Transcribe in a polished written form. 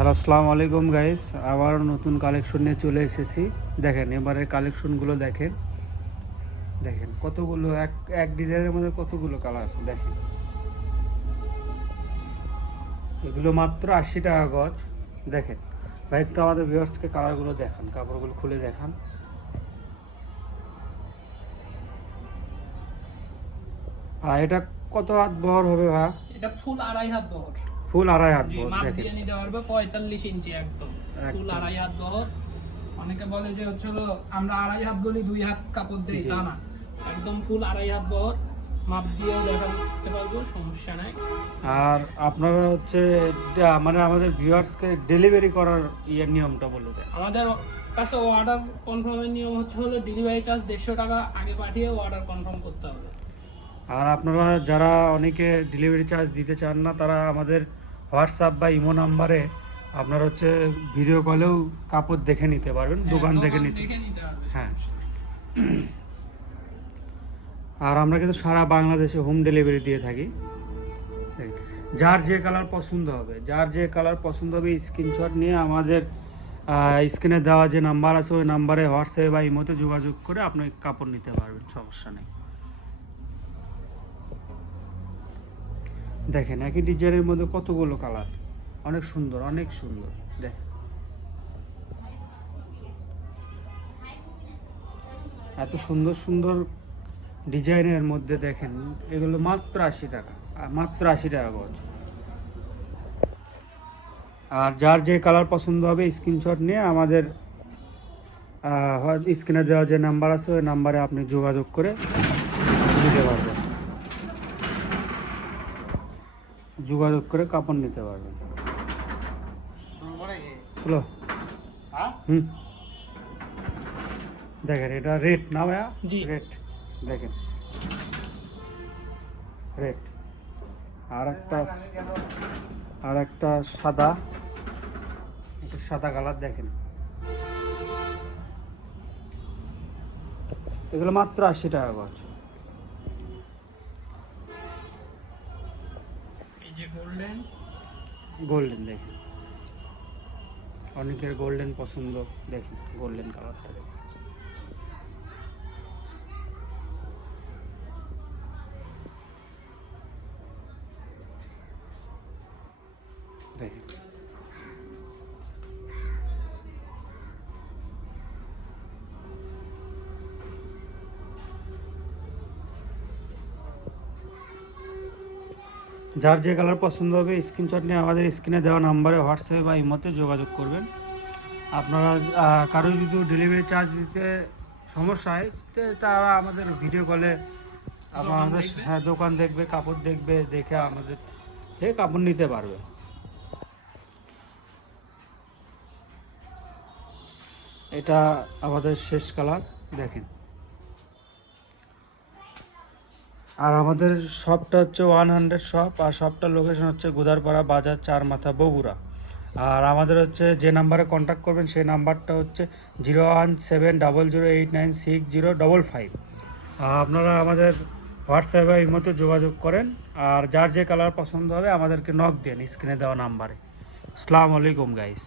Hello, আসসালামু আলাইকুম guys. আবার নতুন কালেকশন নিয়ে চলে এসেছি। দেখেন এবারের কালেকশনগুলো দেখেন। দেখেন কতগুলো এক এক ডিজাইনের মধ্যে কতগুলো কালার দেখেন। এগুলো মাত্র 80 টাকা গজ। দেখেন ভাই, একটু আমাদের ভিউয়ার্সকে কালারগুলো দেখান, কাপড়গুলো খুলে দেখান। আর এটা কত হাত বহর হবে ভাই? এটা ফুল 2.5 হাত বহর। ফুল 2.5 হাত জি, বহর। মাপ দেখেন দিয়ে নিতে পারবে 45 ইঞ্চি একদম ফুল 2.5 হাত বহর। অনেকে বলে যে হলো আমরা 2.5 হাত বলি 2 হাত কাপড় দেই, তা না, একদম ফুল 2.5 হাত বহর। মাপ দিয়েও দেখাতে পারবো, সমস্যা নাই। আর আপনারা হচ্ছে মানে আমাদের ভিউয়ার্সকে ডেলিভারি করার নিয়মটা বলে দেন। আমাদের কাছে অর্ডার কনফার্মের নিয়ম হলো ডেলিভারি চার্জ 150 টাকা আগে পাঠিয়ে অর্ডার কনফার্ম করতে হবে। আর আপনারা যারা অনেকে ডেলিভারি চার্জ দিতে চান না, তারা আমাদের হোয়াটসঅ্যাপ বা ইমো নাম্বারে আপনার হচ্ছে ভিডিও কলেও কাপড় দেখে নিতে পারবেন, দোকান দেখে নিতে পারবে। হ্যাঁ। আর আমরা কিন্তু সারা বাংলাদেশে হোম ডেলিভারি দিয়ে থাকি। যার যে কালার পছন্দ হবে, স্ক্রিনশট নিয়ে আমাদের স্ক্রিনে দেওয়া যে নাম্বার আছে ওই নাম্বারে হোয়াটসঅ্যাপে বা ইমোতে যোগাযোগ করে আপনি কাপড় নিতে পারবেন, সমস্যা নেই। দেখেন একই ডিজাইনের মধ্যে কতগুলো কালার, অনেক সুন্দর, অনেক সুন্দর। দেখেন এত সুন্দর সুন্দর ডিজাইনের মধ্যে দেখেন, এগুলো মাত্র 80 টাকা, মাত্র 80 টাকা গজ। আর যার যে কালার পছন্দ হবে স্ক্রিনশট নিয়ে আমাদের স্ক্রিনে দেওয়া যে নাম্বার আছে ওই নাম্বারে আপনি যোগাযোগ করে নিতে পারবেন, কাপড় নিতে পারবেন। হ্যালো, দেখেন এটা রেড না ভাইয়া? জি, রেড। দেখেন রেড। আর একটা সাদা, একটা সাদা কালার। দেখেন এগুলো মাত্র 80 টাকা গজ। এই যে গোল্ডেন দেখেন, অনেকের গোল্ডেন পছন্দ। দেখেন গোল্ডেন কালারটা দেখেন। দেখেন যার যে কালার পছন্দ হবে স্ক্রিনশট নিয়ে আমাদের স্ক্রিনে দেওয়া নাম্বারে হোয়াটসঅ্যাপে বা ইমোতে যোগাযোগ করবেন। আপনারা কারো যদি ডেলিভারি চার্জ দিতে সমস্যা হয় তারা আমাদের ভিডিও কলে আমাদের দোকান দেখবে, কাপড় দেখবে, দেখে আমাদের থেকে কাপড় নিতে পারবে। এটা আমাদের শেষ কালার দেখেন। আর আমাদের শপটা হচ্ছে 100 শপ, আর শপটার লোকেশন হচ্ছে গোদারপাড়া বাজার, 4 মাথা, বগুড়া। আর আমাদের হচ্ছে যে নাম্বারে কন্ট্যাক্ট করবেন সেই নাম্বারটা হচ্ছে 01700896055। আপনারা আমাদের হোয়াটসঅ্যাপে এই মতো যোগাযোগ করেন। আর যার যে কালার পছন্দ হবে আমাদেরকে নক দেন স্ক্রিনে দেওয়া নাম্বারে। আসসালামু আলাইকুম গাইস।